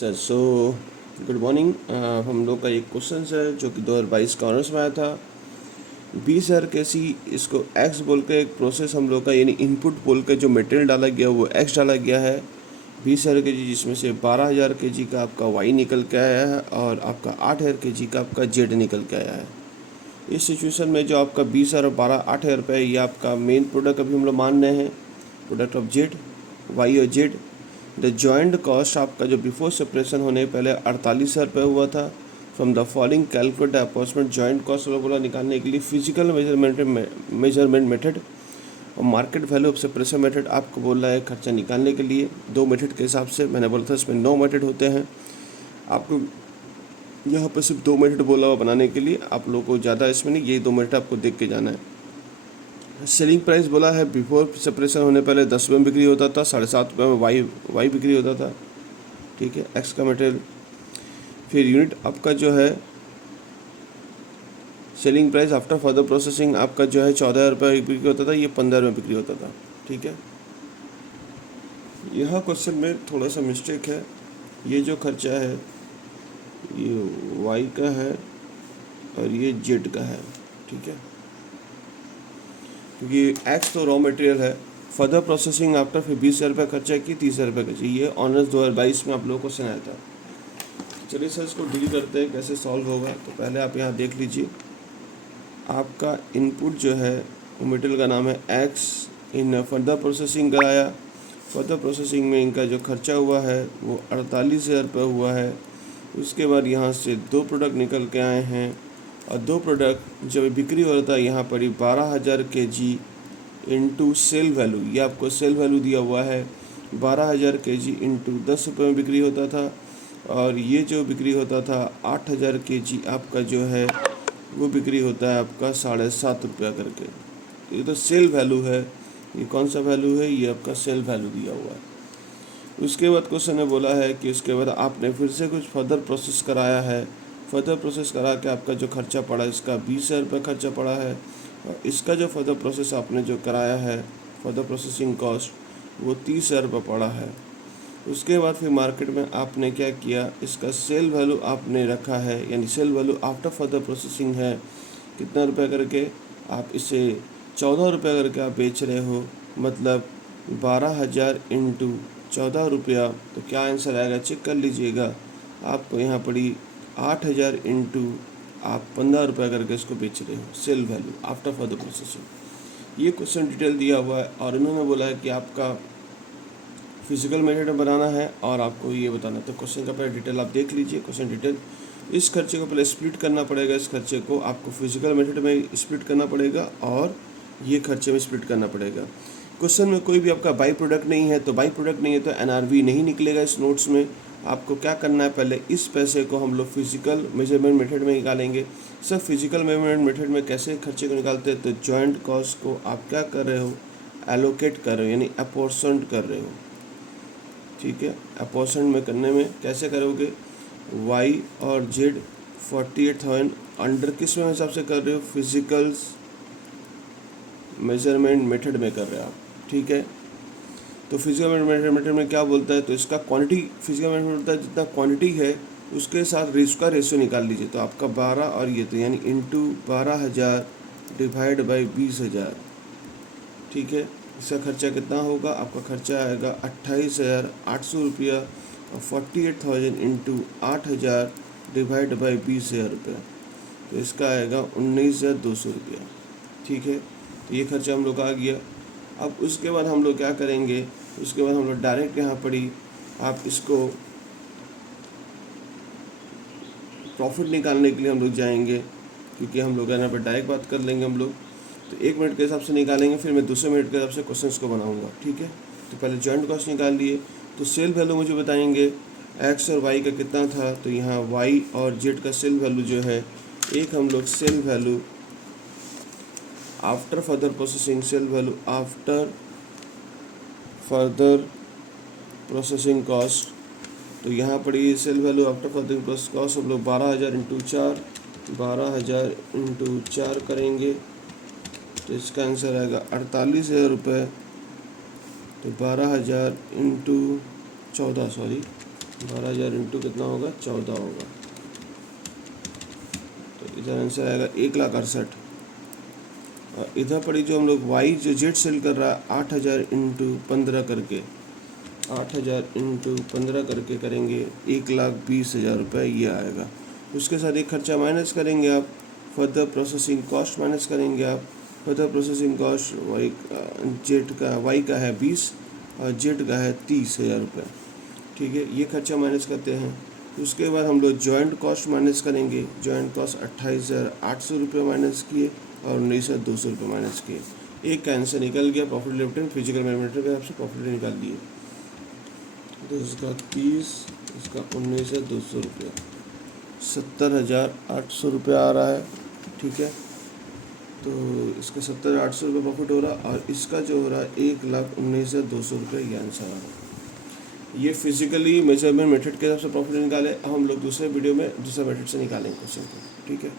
Sir good morning. हम लोग का एक क्वेश्चन है जो कि 2022 का ऑनर्स में आया था। 20,000 कैसी इसको एक्स बोल के एक प्रोसेस हम लोग का यानी इनपुट बोल के जो मटेरियल डाला गया वो एक्स डाला गया है 20,000 के जी, जिसमें से 12,000 के जी का आपका वाई निकल के आया है और आपका 8,000 के जी का आपका जेड निकल के आया है। इस सिचुएशन में जो आपका 20,000 और 8,000 रुपये ये आपका मेन प्रोडक्ट अभी हम लोग मान रहे हैं, प्रोडक्ट ऑफ जेड, वाई और जेड। द जॉइंट कॉस्ट आपका जो बिफोर सेपरेशन होने पहले 48,000 रुपये हुआ था। From the following calculate the approximate joint cost बोला निकालने के लिए फिजिकल मेजरमेंट मेथड और market value of separation method आपको बोल रहा है खर्चा निकालने के लिए। दो मेथड के हिसाब से मैंने बोला था इसमें 9 मेथड होते हैं। आपको यहाँ पर सिर्फ 2 मेथड बोला हुआ बनाने के लिए, आप लोगों को ज़्यादा इसमें नहीं, ये 2 मेथड आपको देख के जाना है। सेलिंग प्राइस बोला है बिफोर सेपरेशन होने पहले 10 रुपये में बिक्री होता था, 7.5 रुपये में वाई बिक्री होता था। ठीक है, एक्स का मटेरियल। फिर यूनिट आपका जो है selling price after further processing आपका जो है 14,000 रुपये बिक्री होता था, ये 15 में बिक्री होता था। ठीक है, यह क्वेश्चन में थोड़ा सा मिस्टेक है। ये जो खर्चा है ये वाई का है और ये जेड का है। ठीक है, क्योंकि एक्स तो रॉ मटेरियल है। फर्दर प्रोसेसिंग आफ्टर फिर 20,000 रुपये खर्चा की 30,000 रुपये का चाहिए। ऑनर्स 2022 में आप लोगों को क्वेश्चन आया था। चलिए सर इसको डील करते हैं कैसे सॉल्व होगा। तो पहले आप यहाँ देख लीजिए, आपका इनपुट जो है वो मटेरियल का नाम है एक्स, इन फर्दर प्रोसेसिंग कराया। फर्दर प्रोसेसिंग में इनका जो खर्चा हुआ है वो 48,000 रुपये हुआ है। उसके बाद यहाँ से 2 प्रोडक्ट निकल के आए हैं और 2 प्रोडक्ट जब बिक्री हो रहा था यहाँ पर 12,000 के जी इंटू सेल वैल्यू, ये आपको सेल वैल्यू दिया हुआ है 12,000 के जी इंटू 10 रुपये में बिक्री होता था। और ये जो बिक्री होता था 8,000 के जी आपका जो है वो बिक्री होता है आपका 7.5 रुपया करके। तो ये तो सेल वैल्यू है। ये कौन सा वैल्यू है? ये आपका सेल वैल्यू दिया हुआ है। उसके बाद क्वेश्चन ने बोला है कि उसके बाद आपने फिर से कुछ फर्दर प्रोसेस कराया है। फर्दर प्रोसेस करा के आपका जो खर्चा पड़ा इसका 20,000 रुपये खर्चा पड़ा है और इसका जो फर्दर प्रोसेस आपने जो कराया है फर्दर प्रोसेसिंग कॉस्ट वो 30,000 रुपये पड़ा है। उसके बाद फिर मार्केट में आपने क्या किया, इसका सेल वैल्यू आपने रखा है, यानी sale value after further processing है कितना रुपये करके, आप इसे 14 रुपये करके आप बेच रहे हो। मतलब 12,000 इंटू 14 रुपया, तो क्या आंसर आएगा चेक कर लीजिएगा। आपको यहाँ पड़ी 8,000 इंटू आप 15 रुपये करके इसको बेच रहे हो, sale value after further processing. ये क्वेश्चन डिटेल दिया हुआ है और इन्होंने बोला है कि आपका फिजिकल मेथड में बनाना है और आपको ये बताना है। तो क्वेश्चन का पहले डिटेल आप देख लीजिए। क्वेश्चन डिटेल, इस खर्चे को पहले स्प्लिट करना पड़ेगा। इस खर्चे को आपको फिजिकल मेथड में स्प्लिट करना पड़ेगा और ये खर्चे में स्प्लिट करना पड़ेगा। क्वेश्चन में कोई भी आपका बाई प्रोडक्ट नहीं है, तो बाई प्रोडक्ट नहीं है तो एनआरवी नहीं निकलेगा इस नोट्स में। आपको क्या करना है, पहले इस पैसे को हम लोग फिजिकल मेजरमेंट मेथड में निकालेंगे। सर फिजिकल मेजरमेंट मेथड में कैसे खर्चे को निकालते हैं? तो जॉइंट कॉस्ट को आप क्या कर रहे हो, एलोकेट कर रहे हो, यानी अपोर्शंड कर रहे हो। ठीक है, अपोर्शंड में करने में कैसे करोगे, वाई और जेड 48,000 अंडर किस में हिसाब से कर रहे हो, फिजिकल्स मेजरमेंट मेथड में कर रहे हो आप। ठीक है, तो फिजिकल मेथड में क्या बोलता है, तो इसका क्वांटिटी फिजिकल मेथड बोलता है जितना क्वांटिटी है उसके साथ उसका रेशियो निकाल लीजिए। तो आपका 12 और ये तो यानी इंटू 12,000 डिवाइड बाई 20,000। ठीक है, इसका खर्चा कितना होगा, आपका खर्चा आएगा 28,800 रुपया और 48,000 इंटू 8,000 डिवाइड बाई 20,000 रुपया, तो इसका आएगा 19,200 रुपया। ठीक है, तो ये खर्चा हम लोग का आ गया। अब उसके बाद हम लोग क्या करेंगे, उसके बाद हम लोग डायरेक्ट यहाँ पड़ी आप इसको प्रॉफिट निकालने के लिए हम लोग जाएंगे, क्योंकि हम लोग यहाँ पर डायरेक्ट बात कर लेंगे हम लोग। तो 1 मिनट के हिसाब से निकालेंगे, फिर मैं दूसरे मिनट के हिसाब से क्वेश्चंस को बनाऊंगा। ठीक है, तो पहले जॉइंट कॉस्ट निकाल लिए। तो सेल वैल्यू मुझे बताएंगे एक्स और वाई का कितना था, तो यहाँ वाई और जेड का सेल वैल्यू जो है, एक हम लोग sale value after further processing, sale value after further processing cost, तो यहाँ पड़ी sale value after further processing cost हम लोग 12,000 इंटू 4, 12,000 इंटू 4 करेंगे तो इसका आंसर आएगा 48,000 रुपये। तो 12,000 इंटू 14, 12,000 इंटू कितना होगा, 14 होगा। तो इधर आंसर आएगा 1,68,000। और इधर पड़ी जो हम लोग वाई जो जेड सेल कर रहा है 8,000 इंटू 15 करके, 8,000 इंटू 15 करके करेंगे 1,20,000 रुपये ये आएगा। उसके साथ एक खर्चा माइनस करेंगे आप, फर्दर प्रोसेसिंग कॉस्ट माइनस करेंगे आप। Further processing cost Y Z का, वाई का है 20 और जेड का है 30,000 रुपये। ठीक है, ये खर्चा माइनस करते हैं। उसके बाद हम लोग जॉइंट कॉस्ट माइनस करेंगे। जॉइंट कॉस्ट 28,800 रुपये माइनस किए और 19,200 रुपये माइनस किए। एक का आंसर निकल गया, प्रॉफिट लिमिटेड फिजिकल मैनेजमेंट के हिसाब से प्रॉफिट निकाल दिए। तो इसका 30, इसका 19,200 रुपये, 70,800 रुपये आ रहा है। ठीक है, तो इसका 70,800 रुपये प्रॉफिट हो रहा और इसका जो हो रहा है 1,19,200 रुपये ये आंसर आ रहा है। ये फिजिकली मेजरमेंट मेथड के हिसाब से प्रॉफिट निकाले। हम लोग दूसरे वीडियो में दूसरे मेथड से निकालेंगे क्वेश्चन को। ठीक है।